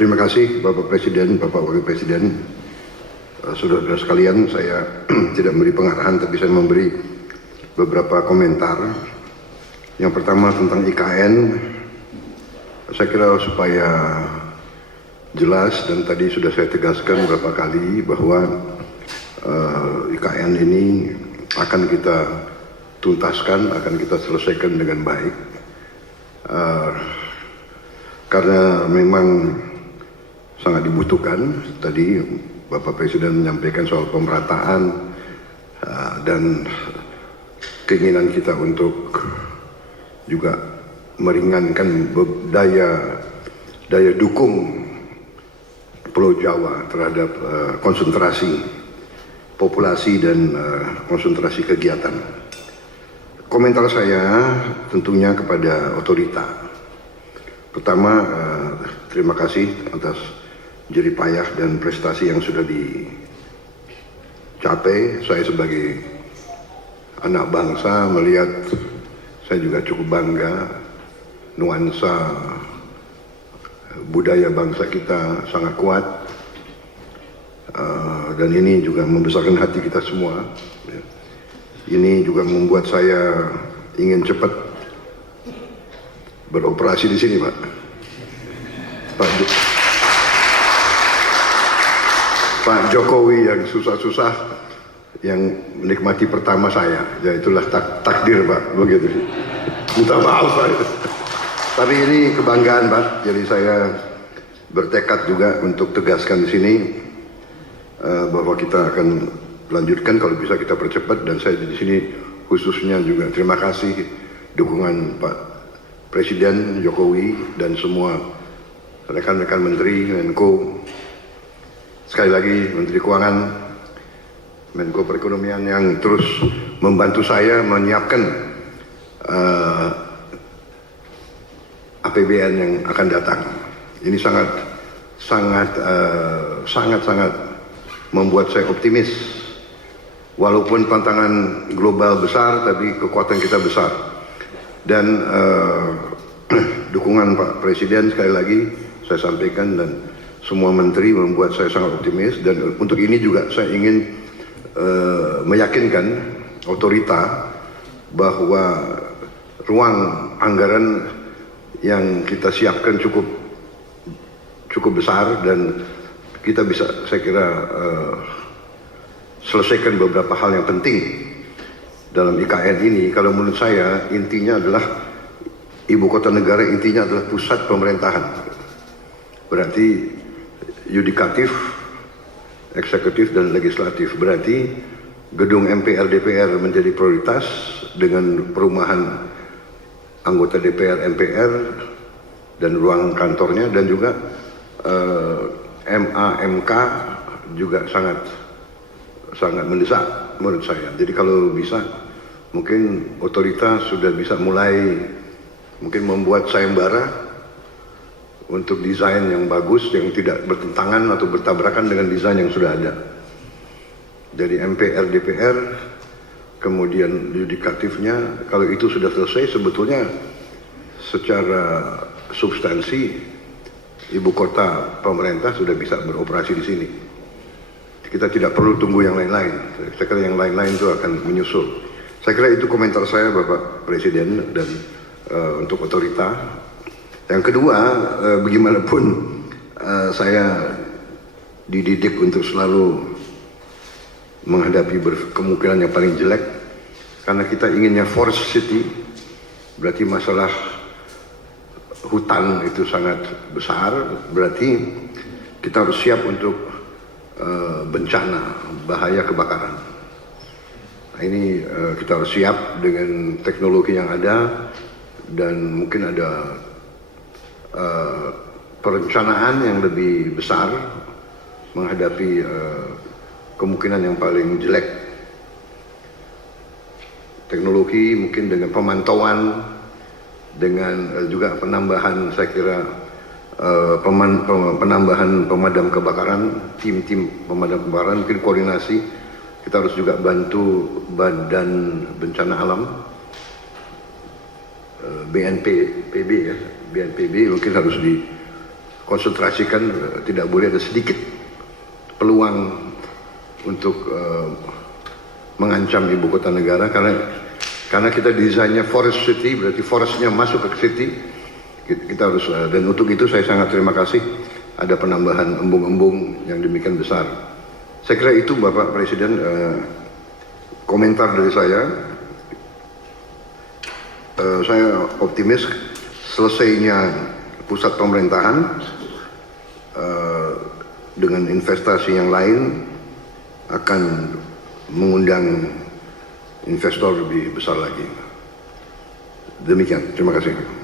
Terima kasih Bapak Presiden, Bapak Wakil Presiden, saudara-saudara sekalian. Saya tidak memberi pengarahan, tapi saya memberi beberapa komentar. Yang pertama tentang IKN, saya kira supaya jelas dan tadi sudah saya tegaskan beberapa kali bahwa IKN ini akan kita tuntaskan, akan kita selesaikan dengan baik. Karena memang sangat dibutuhkan. Tadi Bapak Presiden menyampaikan soal pemerataan dan keinginan kita untuk juga meringankan daya dukung Pulau Jawa terhadap konsentrasi populasi dan konsentrasi kegiatan. Komentar saya tentunya kepada otorita. Pertama, terima kasih atas jerih payah dan prestasi yang sudah dicapai. Saya sebagai anak bangsa melihat, saya juga cukup bangga nuansa budaya bangsa kita sangat kuat, dan ini juga membesarkan hati kita semua. Ini juga membuat saya ingin cepat beroperasi di sini, Pak. Pak Jokowi yang susah-susah, yang menikmati pertama saya, ya itulah takdir, Pak, begitu. Minta maaf, Pak. Tapi ini kebanggaan, Pak. Jadi saya bertekad juga untuk tegaskan di sini bahwa kita akan lanjutkan, kalau bisa kita percepat. Dan saya di sini khususnya juga terima kasih dukungan Pak Presiden Jokowi dan semua rekan-rekan Menteri, Menko, sekali lagi Menteri Keuangan, Menko Perekonomian yang terus membantu saya menyiapkan APBN yang akan datang. Ini sangat membuat saya optimis. Walaupun tantangan global besar, tapi kekuatan kita besar. Dan dukungan Pak Presiden sekali lagi saya sampaikan, dan semua menteri membuat saya sangat optimis. Dan untuk ini juga saya ingin meyakinkan otorita bahwa ruang anggaran yang kita siapkan cukup besar, dan kita bisa, saya kira, selesaikan beberapa hal yang penting dalam IKN ini. Kalau menurut saya intinya adalah ibu kota negara, intinya adalah pusat pemerintahan. Berarti yudikatif, eksekutif, dan legislatif. Berarti gedung MPR DPR menjadi prioritas dengan perumahan anggota DPR MPR dan ruang kantornya, dan juga MA MK juga sangat mendesak menurut saya. Jadi kalau bisa, mungkin otoritas sudah bisa mulai mungkin membuat sayembara untuk desain yang bagus, yang tidak bertentangan atau bertabrakan dengan desain yang sudah ada. Jadi MPR DPR, kemudian yudikatifnya, kalau itu sudah selesai, sebetulnya secara substansi ibu kota pemerintah sudah bisa beroperasi di sini. Kita tidak perlu tunggu yang lain-lain. Saya kira yang lain-lain itu akan menyusul. Saya kira itu komentar saya, Bapak Presiden, dan untuk otorita. Yang kedua, bagaimanapun saya dididik untuk selalu menghadapi kemungkinan yang paling jelek, karena kita inginnya forest city. Berarti masalah hutan itu sangat besar, berarti kita harus siap untuk bencana, bahaya kebakaran. Nah, ini kita harus siap dengan teknologi yang ada, dan mungkin ada perencanaan yang lebih besar menghadapi kemungkinan yang paling jelek. Teknologi mungkin dengan pemantauan, dengan juga penambahan, saya kira penambahan pemadam kebakaran, tim-tim pemadam kebakaran, mungkin koordinasi. Kita harus juga bantu Badan Bencana Alam, BNPB ya, BNPB mungkin harus konsentrasikan, tidak boleh ada sedikit peluang untuk mengancam ibu kota negara, karena kita desainnya forest city, berarti forestnya masuk ke city. Kita harus, dan untuk itu saya sangat terima kasih ada penambahan embung-embung yang demikian besar. Saya kira itu Bapak Presiden komentar dari saya. Saya optimis selesainya pusat pemerintahan dengan investasi yang lain akan mengundang investor lebih besar lagi. Demikian, terima kasih.